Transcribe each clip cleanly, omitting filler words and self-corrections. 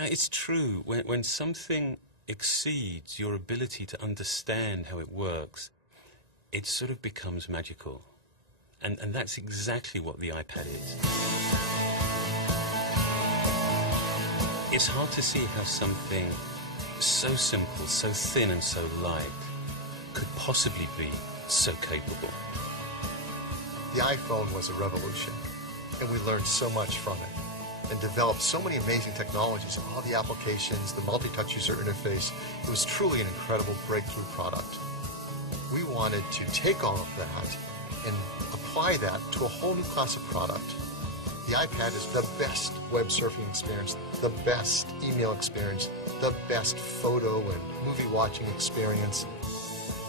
It's true. When something exceeds your ability to understand how it works, it sort of becomes magical. And that's exactly what the iPad is. It's hard to see how something so simple, so thin and so light could possibly be so capable. The iPhone was a revolution, and we learned so much from it and developed so many amazing technologies, all the applications, the multi-touch user interface. It was truly an incredible breakthrough product. We wanted to take all of that and apply that to a whole new class of product. The iPad is the best web surfing experience, the best email experience, the best photo and movie watching experience.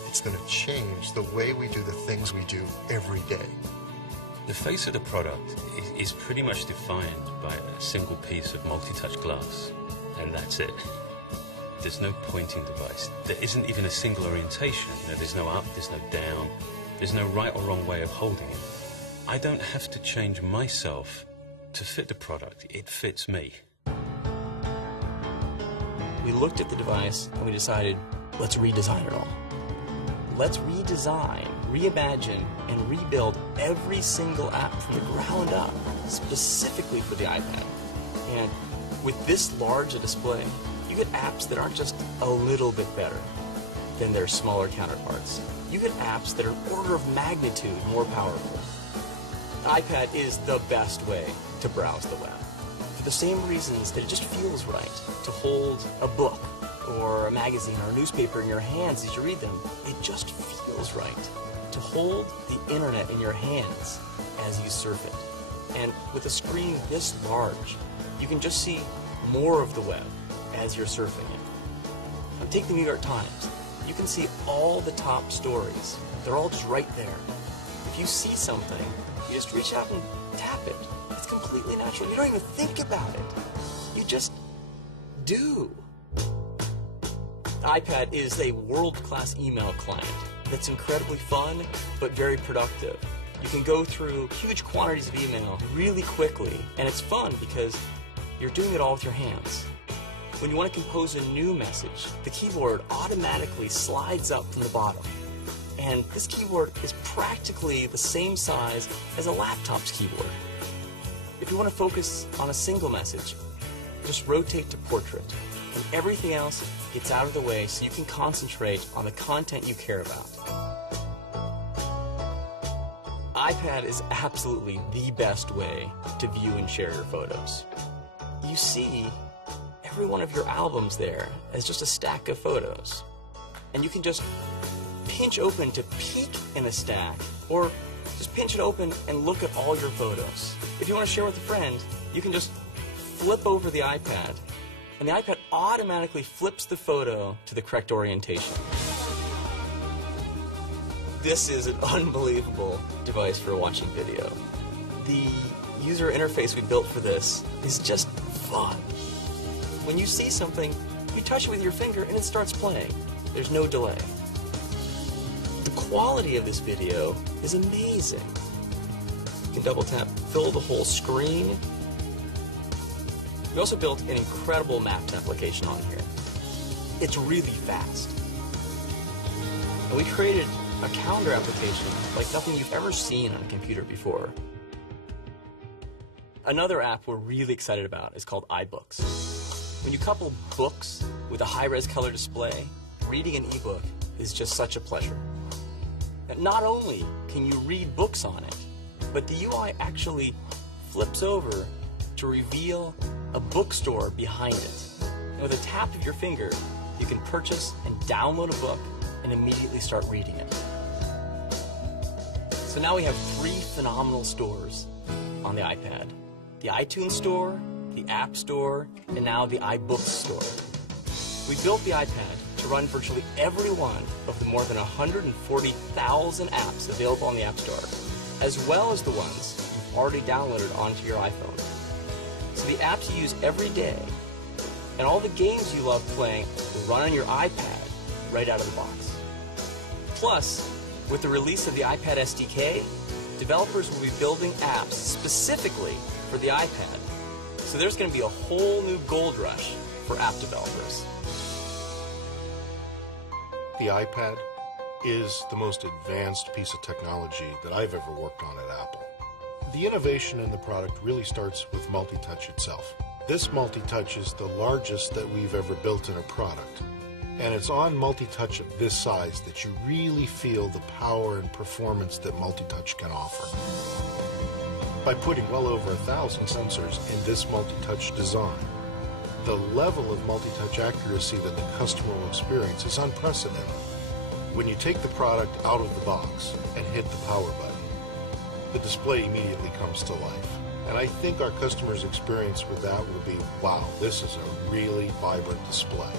It's going to change the way we do the things we do every day. The face of the product is pretty much defined by a single piece of multi-touch glass, and that's it. There's no pointing device. There isn't even a single orientation. There's no up, there's no down, there's no right or wrong way of holding it. I don't have to change myself to fit the product. It fits me. We looked at the device and we decided, let's redesign it all. Let's redesign, reimagine, and rebuild every single app from the ground up, specifically for the iPad. And with this large a display, you get apps that aren't just a little bit better than their smaller counterparts. You get apps that are order of magnitude more powerful. The iPad is the best way to browse the web, for the same reasons that it just feels right to hold a book or a magazine or a newspaper in your hands as you read them. It just feels right to hold the internet in your hands as you surf it. And with a screen this large, you can just see more of the web as you're surfing it. Now, take the New York Times. You can see all the top stories. They're all just right there. If you see something, you just reach out and tap it. It's completely natural. You don't even think about it. You just do. The iPad is a world-class email client that's incredibly fun, but very productive. You can go through huge quantities of email really quickly, and it's fun because you're doing it all with your hands. When you want to compose a new message, the keyboard automatically slides up from the bottom. And this keyboard is practically the same size as a laptop's keyboard. If you want to focus on a single message, just rotate to portrait, and everything else gets out of the way so you can concentrate on the content you care about. iPad is absolutely the best way to view and share your photos. You see every one of your albums there as just a stack of photos. And you can just pinch open to peek in a stack, or just pinch it open and look at all your photos. If you want to share with a friend, you can just flip over the iPad, and the iPad automatically flips the photo to the correct orientation. This is an unbelievable device for watching video. The user interface we built for this is just fun. When you see something, you touch it with your finger and it starts playing. There's no delay. The quality of this video is amazing. You can double tap, fill the whole screen. We also built an incredible maps application on here. It's really fast. And we created a calendar application like nothing you've ever seen on a computer before. Another app we're really excited about is called iBooks. When you couple books with a high-res color display, reading an ebook is just such a pleasure. And not only can you read books on it, but the UI actually flips over to reveal a bookstore behind it. And with a tap of your finger, you can purchase and download a book and immediately start reading it. So now we have 3 phenomenal stores on the iPad. The iTunes Store, the App Store, and now the iBooks Store. We built the iPad to run virtually every one of the more than 140,000 apps available on the App Store, as well as the ones you've already downloaded onto your iPhone. So the apps you use every day and all the games you love playing will run on your iPad right out of the box. Plus, with the release of the iPad SDK, developers will be building apps specifically for the iPad So there's going to be a whole new gold rush for app developers. The iPad is the most advanced piece of technology that I've ever worked on at Apple. The innovation in the product really starts with multi-touch itself. This multi-touch is the largest that we've ever built in a product. And it's on multi-touch of this size that you really feel the power and performance that multi-touch can offer. By putting well over 1,000 sensors in this multi-touch design, the level of multi-touch accuracy that the customer will experience is unprecedented. When you take the product out of the box and hit the power button, the display immediately comes to life. And I think our customers' experience with that will be, wow, this is a really vibrant display.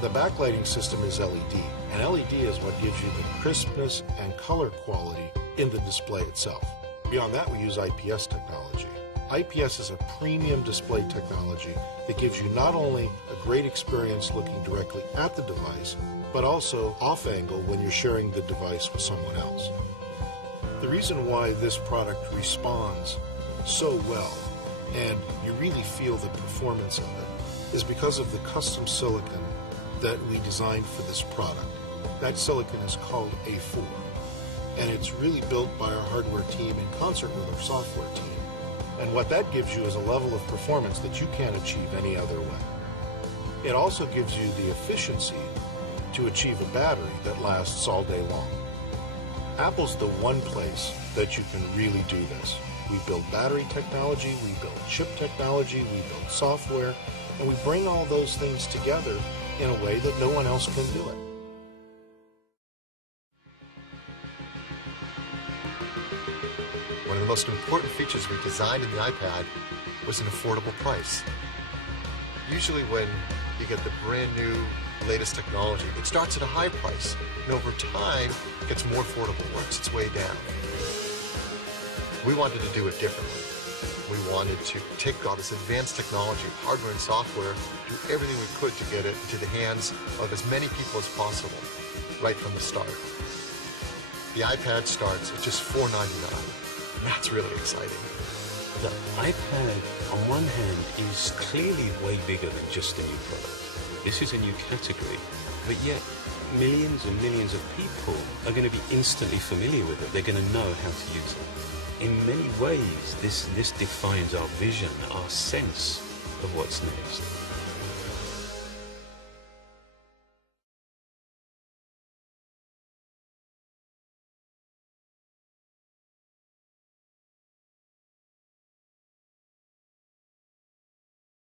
The backlighting system is LED, and LED is what gives you the crispness and color quality in the display itself. Beyond that, we use IPS technology. IPS is a premium display technology that gives you not only a great experience looking directly at the device, but also off-angle when you're sharing the device with someone else. The reason why this product responds so well, and you really feel the performance of it, is because of the custom silicon that we designed for this product. That silicon is called A4, and it's really built by our hardware team in concert with our software team. And what that gives you is a level of performance that you can't achieve any other way. It also gives you the efficiency to achieve a battery that lasts all day long. Apple's the one place that you can really do this. We build battery technology, we build chip technology, we build software, and we bring all those things together in a way that no one else can do it. One of the most important features we designed in the iPad was an affordable price. Usually when you get the brand new, latest technology, it starts at a high price, and over time, it gets more affordable, works its way down. We wanted to do it differently. We wanted to take all this advanced technology, hardware and software, do everything we could to get it into the hands of as many people as possible, right from the start. The iPad starts at just $4.99. That's really exciting. The iPad, on one hand, is clearly way bigger than just a new product. This is a new category, but yet millions and millions of people are going to be instantly familiar with it. They're going to know how to use it. In many ways, this defines our vision, our sense of what's next.